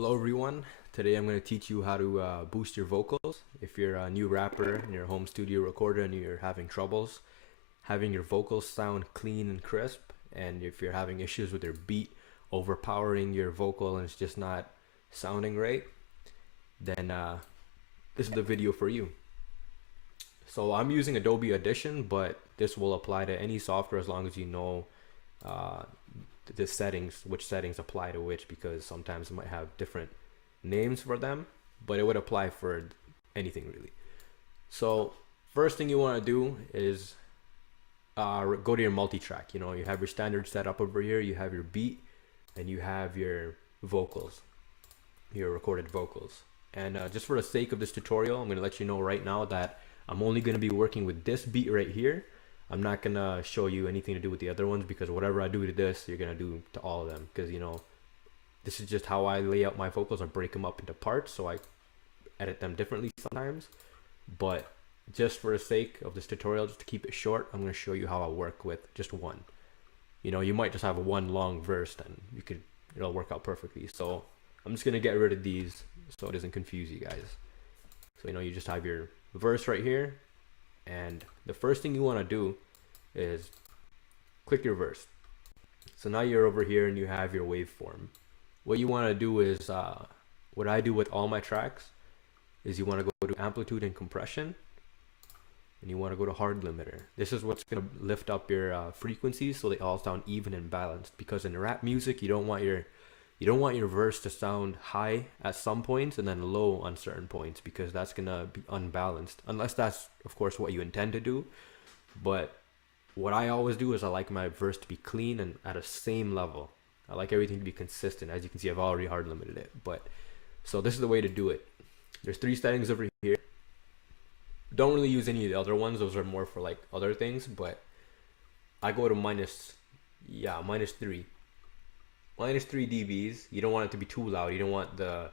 Hello everyone. Today I'm going to teach you how to boost your vocals. If you're a new rapper in your home studio recorder and you're having troubles having your vocals sound clean and crisp, and if you're having issues with your beat overpowering your vocal and it's just not sounding right, then this is the video for you. So I'm using Adobe Audition, but this will apply to any software as long as you know uh, the settings, which settings apply to which, because sometimes it might have different names for them, but it would apply for anything really. So first thing you want to do is go to your multi-track. You know, you have your standard setup over here, you have your beat, and you have your vocals, your recorded vocals. And just for the sake of this tutorial, I'm going to let you know right now that I'm only going to be working with this beat right here. I'm not going to show you anything to do with the other ones, because whatever I do to this, you're going to do to all of them, because you know, this is just how I lay out my vocals. I break them up into parts, so I edit them differently sometimes. But just for the sake of this tutorial, just to keep it short, I'm going to show you how I work with just one. You know, you might just have one long verse, then it'll work out perfectly. So I'm just going to get rid of these so it doesn't confuse you guys. So you know, you just have your verse right here, and the first thing you want to do is click your verse. So now you're over here and you have your waveform. What you want to do is what I do with all my tracks is you want to go to amplitude and compression, and you want to go to hard limiter. This is what's going to lift up your frequencies so they all sound even and balanced, because in rap music you don't want your verse to sound high at some points and then low on certain points, because that's gonna be unbalanced, unless that's of course what you intend to do. But what I always do is I like my verse to be clean and at a same level. I like everything to be consistent. As you can see, I've already hard limited it, but so this is the way to do it. There's 3 settings over here. Don't really use any of the other ones, those are more for like other things, but I go to minus 3 dBs. You don't want it to be too loud. You don't want the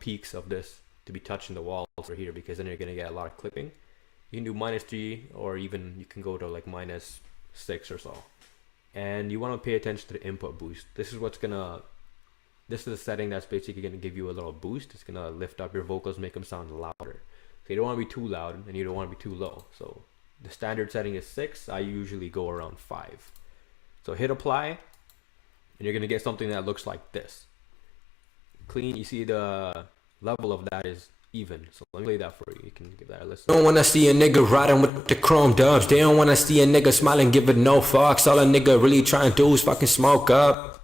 peaks of this to be touching the walls over here, because then you're gonna get a lot of clipping. You can do -3, or even you can go to like -6 or so. And you want to pay attention to the input boost. This is a setting that's basically gonna give you a little boost. It's gonna lift up your vocals, make them sound louder. So you don't want to be too loud and you don't want to be too low. So the standard setting is 6. I usually go around 5. So hit apply, and you're gonna get something that looks like this. Clean. You see the level of that is even. So let me play that for you. You can give that a listen. Don't wanna see a nigga riding with the chrome dubs. They don't wanna see a nigga smiling, give it no fucks. All a nigga really trying to do is fucking smoke up.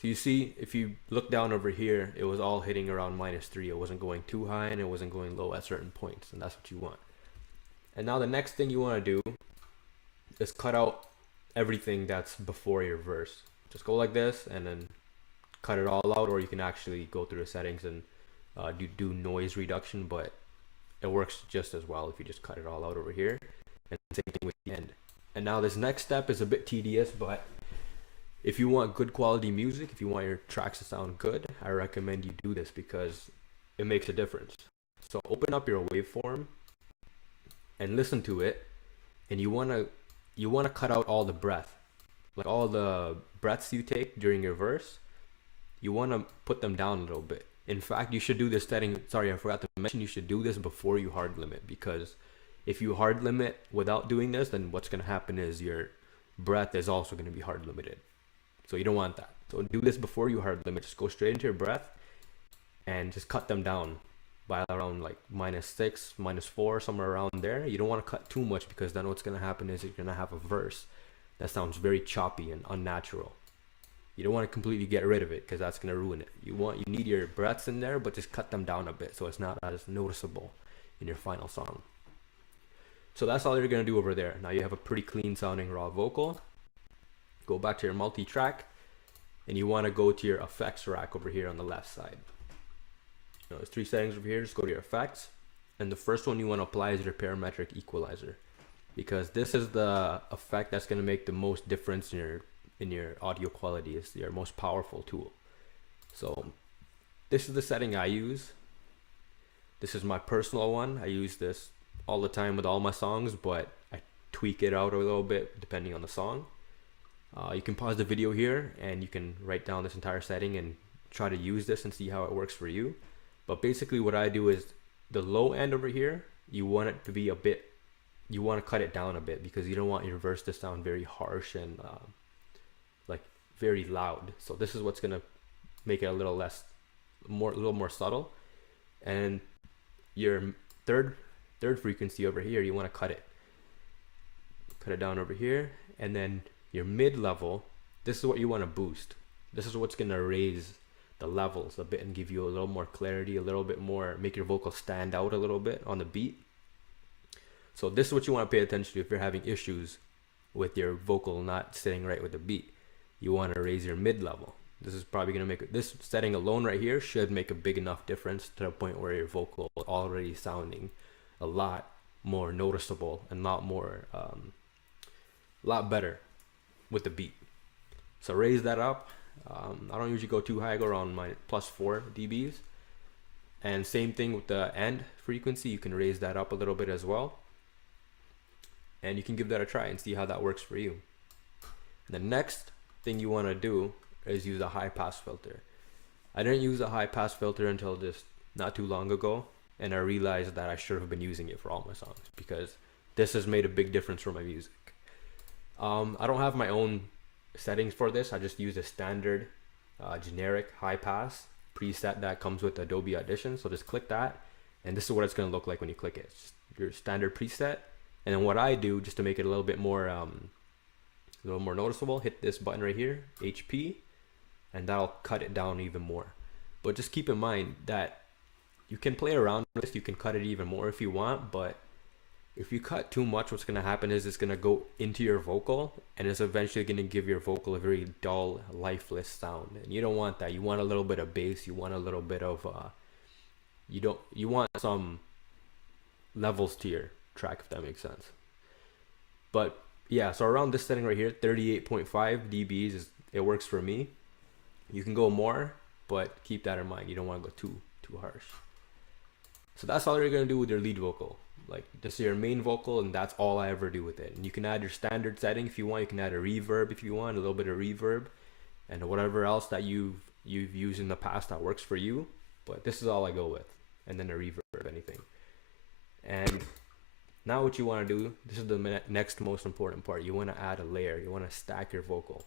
So you see, if you look down over here, it was all hitting around -3. It wasn't going too high and it wasn't going low at certain points, and that's what you want. And now the next thing you want to do is cut out everything that's before your verse. Just go like this and then cut it all out, or you can actually go through the settings and do noise reduction, but it works just as well if you just cut it all out over here. And same thing with the end. And now this next step is a bit tedious, but if you want good quality music, if you want your tracks to sound good, I recommend you do this because it makes a difference. So open up your waveform and listen to it, and you want to cut out all the breath, like all the breaths you take during your verse. You want to put them down a little bit. In fact, you should do this setting. Sorry, I forgot to mention, you should do this before you hard limit, because if you hard limit without doing this, then what's going to happen is your breath is also going to be hard limited. So you don't want that. So do this before you hard limit. Just go straight into your breath and just cut them down by around like -6, -4, somewhere around there. You don't want to cut too much, because then what's going to happen is you're going to have a verse that sounds very choppy and unnatural. You don't want to completely get rid of it, because that's going to ruin it. You need your breaths in there, but just cut them down a bit so it's not as noticeable in your final song. So that's all you're going to do over there. Now you have a pretty clean sounding raw vocal. Go back to your multi-track, and you want to go to your effects rack over here on the left side. You know, there's 3 settings over here. Just go to your effects, and the first one you want to apply is your parametric equalizer, because this is the effect that's going to make the most difference in your audio quality. It's your most powerful tool. So this is the setting I use. This is my personal one. I use this all the time with all my songs, but I tweak it out a little bit depending on the song. You can pause the video here and you can write down this entire setting and try to use this and see how it works for you. But basically what I do is the low end over here, you want it to be a bit, you want to cut it down a bit because you don't want your verse to sound very harsh and like very loud. So this is what's gonna make it a little more subtle. And your third frequency over here, you want to cut it down over here. And then your mid level, this is what you want to boost. This is what's gonna raise the levels a bit and give you a little more clarity, a little bit more, make your vocal stand out a little bit on the beat. So this is what you want to pay attention to if you're having issues with your vocal not sitting right with the beat. You want to raise your mid level. This is probably going to make this setting alone right here should make a big enough difference to the point where your vocal is already sounding a lot more noticeable and a lot better with the beat. So raise that up. I don't usually go too high. I go around my +4 dBs. And same thing with the end frequency. You can raise that up a little bit as well. And you can give that a try and see how that works for you. The next thing you want to do is use a high pass filter. I didn't use a high pass filter until just not too long ago, and I realized that I should have been using it for all my songs because this has made a big difference for my music. I don't have my own settings for this. I just use a standard generic high pass preset that comes with Adobe Audition. So just click that, and this is what it's going to look like when you click it. It's just your standard preset. And then what I do, just to make it a little bit more noticeable, hit this button right here, HP, and that'll cut it down even more. But just keep in mind that you can play around with this. You can cut it even more if you want, but if you cut too much, what's going to happen is it's going to go into your vocal, and it's eventually going to give your vocal a very dull, lifeless sound. And you don't want that. You want a little bit of bass. You want a little bit of you want some levels to your track, if that makes sense. But yeah, so around this setting right here, 38.5 dBs it works for me. You can go more, but keep that in mind. You don't want to go too harsh. So that's all you're going to do with your lead vocal. Like, this is your main vocal, and that's all I ever do with it. And you can add your standard setting if you want. You can add a reverb if you want, a little bit of reverb, and whatever else that you've used in the past that works for you. But this is all I go with, and then a reverb, anything. And now what you want to do, this is the next most important part. You want to add a layer. You want to stack your vocal.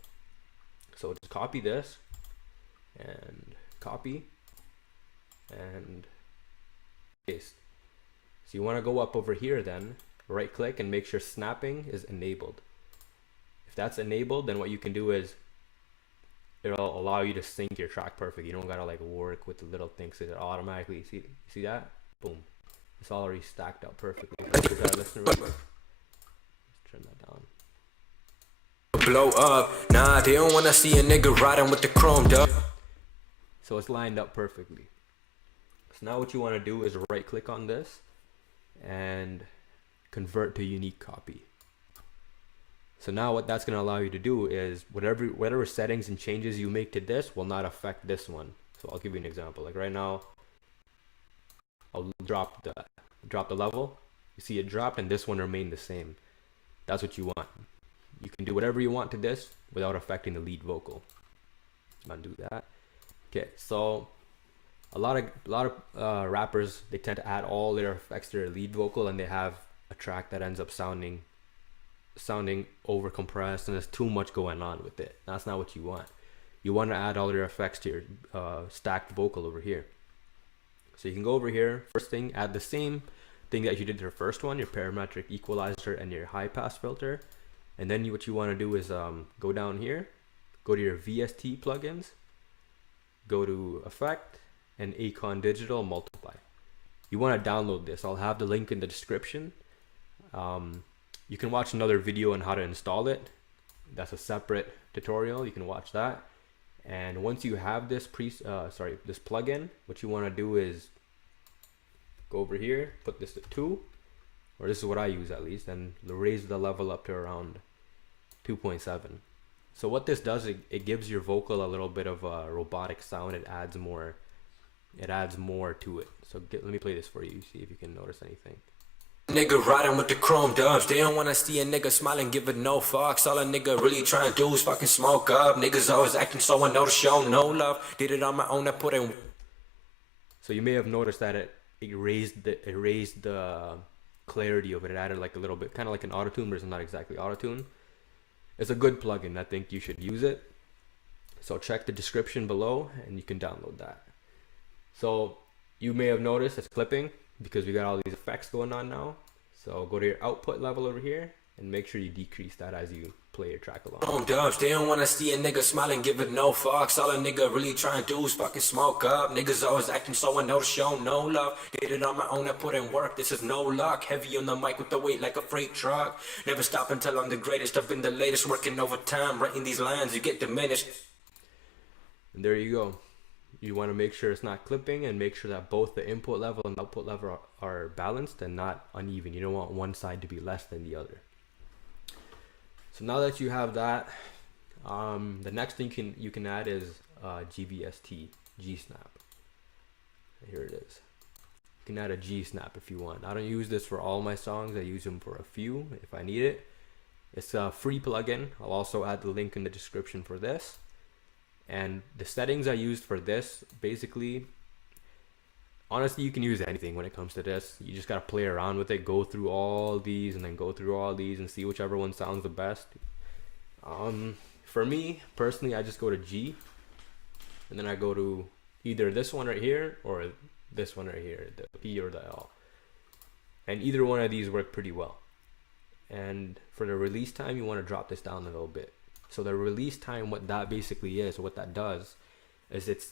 So just copy this, and copy, and paste. So you want to go up over here, then right click and make sure snapping is enabled. If that's enabled, then what you can do is it'll allow you to sync your track perfect. You don't gotta like work with the little things. It automatically see that? Boom. It's already stacked up perfectly. Listen real quick. Let's turn that down. Blow up. Nah, they don't wanna see a nigga riding with the chrome dub. So it's lined up perfectly. So now what you want to do is right click on this and convert to unique copy. So now what that's going to allow you to do is whatever settings and changes you make to this will not affect this one. So I'll give you an example. Like right now, I'll drop the level. You see it dropped, and this one remained the same. That's what you want. You can do whatever you want to this without affecting the lead vocal. I'll do that. Okay, so a lot of rappers, they tend to add all their effects to their lead vocal, and they have a track that ends up sounding over compressed, and there's too much going on with it. That's not what you want. You want to add all your effects to your stacked vocal over here. So you can go over here, first thing, add the same thing that you did to your first one, your parametric equalizer and your high pass filter. And then what you want to do is go down here, go to your VST plugins, go to effect, and Acon digital multiply. You want to download this. I'll have the link in the description. You can watch another video on how to install it. That's a separate tutorial. You can watch that. And once you have this this plugin, what you want to do is go over here, put this to 2, or this is what I use at least, and raise the level up to around 2.7. So what this does, it gives your vocal a little bit of a robotic sound. It adds more to it. So let me play this for you, see if you can notice anything. Nigga riding with the chrome dubs. They don't wanna see a nigga smiling, give it no fucks. All a nigga really trying to do is fucking smoke up. Niggas always acting so I know to show no love. Did it on my own, I put in. So you may have noticed that it raised the clarity of it. It added like a little bit, kind of like an auto-tune, but it's not exactly auto-tune. It's a good plugin. I think you should use it. So check the description below and you can download that. So you may have noticed it's clipping because we got all these effects going on now. So go to your output level over here and make sure you decrease that as you play your track along. Dubs, they don't wanna see a nigga smiling, give it no fucks. All a nigga really trying to do is fucking smoke up. Niggas always acting so I know to show no love. Did it on my own, I put in work, this is no luck. Heavy on the mic with the weight like a freight truck. Never stop until I'm the greatest, I've been the latest. Working overtime, writing these lines, you get diminished. And there you go. You want to make sure it's not clipping and make sure that both the input level and output level are balanced and not uneven. You don't want one side to be less than the other. So now that you have that, the next thing you can add is GVST Gsnap. Here it is. You can add a Gsnap if you want. I don't use this for all my songs. I use them for a few if I need it. It's a free plugin. I'll also add the link in the description for this. And the settings I used for this, basically, honestly, you can use anything when it comes to this. You just gotta play around with it, go through all these and then go through all these and see whichever one sounds the best. For me personally, I just go to G and then I go to either this one right here or this one right here, the P or the L, and either one of these work pretty well. And for the release time, you want to drop this down a little bit. So the release time, what that basically is, what that does is it's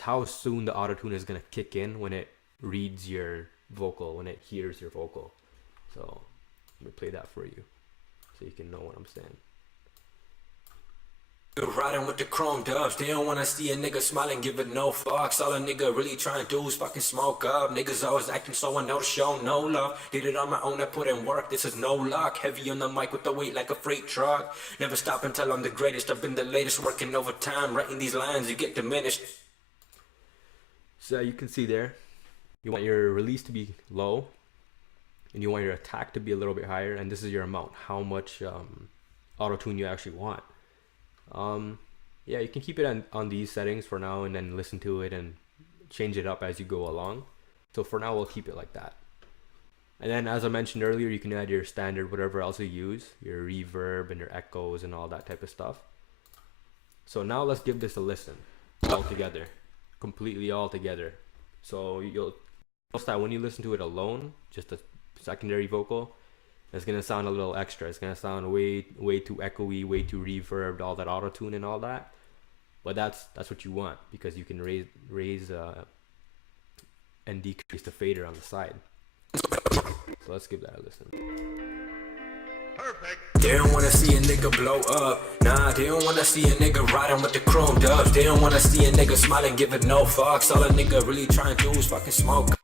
how soon the auto-tune is going to kick in when it reads your vocal, when it hears your vocal. So let me play that for you so you can know what I'm saying. Riding with the chrome dubs, they don't wanna see a nigga smiling, give it no fucks. All a nigga really trying to do is fucking smoke up. Niggas always acting so I know to show no love. Did it on my own, I put in work, this is no luck. Heavy on the mic with the weight like a freight truck. Never stop until I'm the greatest, I've been the latest. Working overtime, writing these lines, you get diminished. So you can see there, you want your release to be low and you want your attack to be a little bit higher, and this is your amount, how much auto-tune you actually want. Yeah, you can keep it on these settings for now and then listen to it and change it up as you go along. So for now, we'll keep it like that. And then as I mentioned earlier, you can add your standard, whatever else you use, your reverb and your echoes and all that type of stuff. So now let's give this a listen all together, completely all together. So you'll notice that when you listen to it alone, just a secondary vocal, it's gonna sound a little extra. It's gonna sound way too echoey, way too reverbed, all that auto tune and all that. But that's what you want, because you can raise and decrease the fader on the side. So let's give that a listen. Perfect. They don't wanna see a nigga blow up. Nah, they don't wanna see a nigga riding with the chrome dubs. They don't wanna see a nigga smiling, give it no fucks. All a nigga really trying to do is fucking smoke up.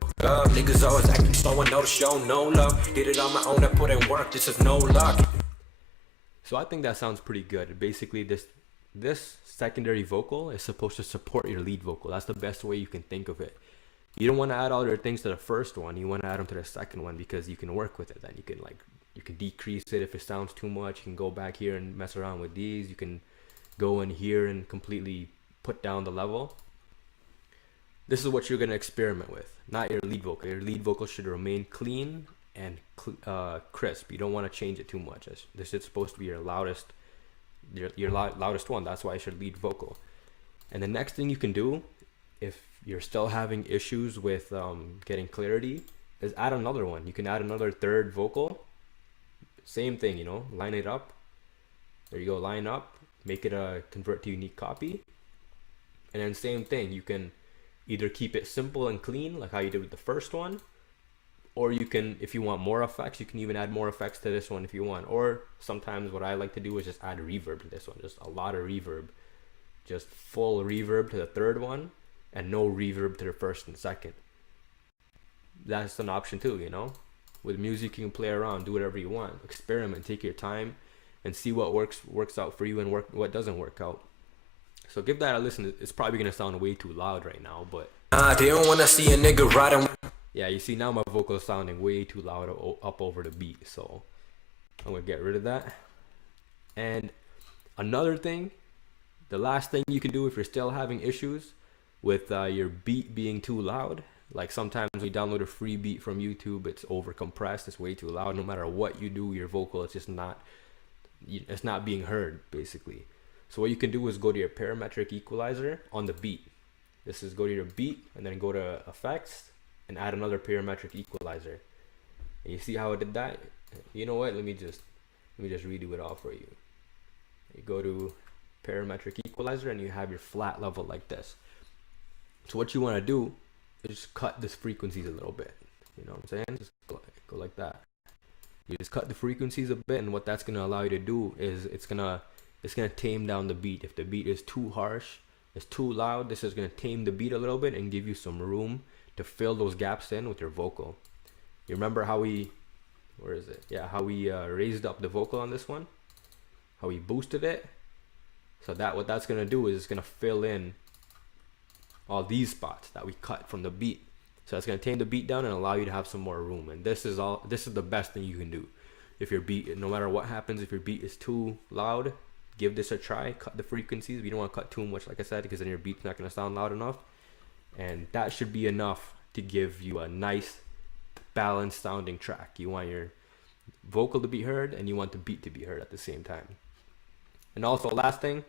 Niggas always acting so I know to show no love. Did it on my own, I put in work, this is no luck. So I think that sounds pretty good. Basically, this secondary vocal is supposed to support your lead vocal. That's the best way you can think of it. You don't want to add all your things to the first one. You want to add them to the second one because you can work with it. Then you can decrease it if it sounds too much. You can go back here and mess around with these. You can go in here and completely put down the level. This is what you're going to experiment with, not your lead vocal. Your lead vocal should remain clean and crisp. You don't want to change it too much. This is supposed to be your loudest one. That's why it's your lead vocal. And the next thing you can do, if you're still having issues with getting clarity, is add another one. You can add another third vocal. Same thing, you know, line it up. There you go, line up, make it a convert to unique copy. And then same thing, you can either keep it simple and clean like how you did with the first one, or you can, if you want more effects, you can even add more effects to this one if you want. Or sometimes what I like to do is just add reverb to this one, just a lot of reverb, just full reverb to the third one and no reverb to the first and second. That's an option too, you know. With music, you can play around, do whatever you want, experiment, take your time and see what works out for you and what doesn't work out. So give that a listen. It's probably gonna sound way too loud right now, but They don't wanna see a nigga riding. Yeah, you see now my vocal is sounding way too loud up over the beat, so I'm gonna get rid of that. And another thing, the last thing you can do if you're still having issues with your beat being too loud, like sometimes we download a free beat from YouTube, it's over compressed, it's way too loud. No matter what you do, your vocal is just not, it's not being heard basically. So what you can do is go to your parametric equalizer on the beat. This is go to your beat and then go to effects and add another parametric equalizer. And you see how I did that? You know what? Let me just redo it all for you. You go to parametric equalizer and you have your flat level like this. So what you want to do is just cut this frequencies a little bit. You know what I'm saying? Just go like that. You just cut the frequencies a bit, and what that's gonna allow you to do is it's gonna tame down the beat. If the beat is too harsh, it's too loud, this is gonna tame the beat a little bit and give you some room to fill those gaps in with your vocal. You remember how we, where is it? Yeah, how we raised up the vocal on this one? How we boosted it? So that what that's gonna do is it's gonna fill in all these spots that we cut from the beat. So it's gonna tame the beat down and allow you to have some more room. And this is the best thing you can do. If your beat, no matter what happens, if your beat is too loud, give this a try. Cut the frequencies. You don't want to cut too much, like I said, because then your beat's not gonna sound loud enough. And that should be enough to give you a nice, balanced sounding track. You want your vocal to be heard and you want the beat to be heard at the same time. And also, last thing,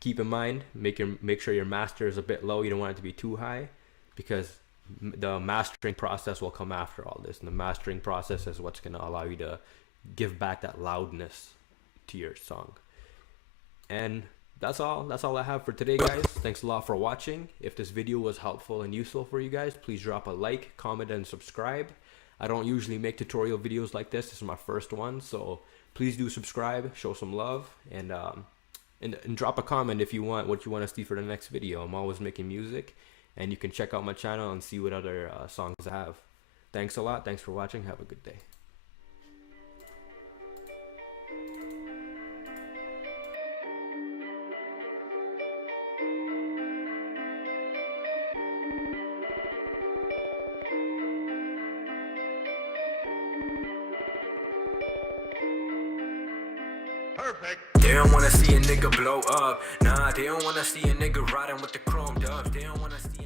keep in mind, make sure your master is a bit low. You don't want it to be too high, because the mastering process will come after all this, and the mastering process is what's going to allow you to give back that loudness to your song. And that's all I have for today, guys. Thanks a lot for watching. If this video was helpful and useful for you guys, please drop a like, comment, and subscribe. I don't usually make tutorial videos like this. This is my first one, so please do subscribe, show some love, and drop a comment if you want what you want to see for the next video. I'm always making music, and you can check out my channel and see what other songs I have. Thanks a lot. Thanks for watching. Have a good day. Perfect. They don't wanna see a nigga blow up. Nah, they don't wanna see a nigga riding with the chrome dubs. They don't wanna see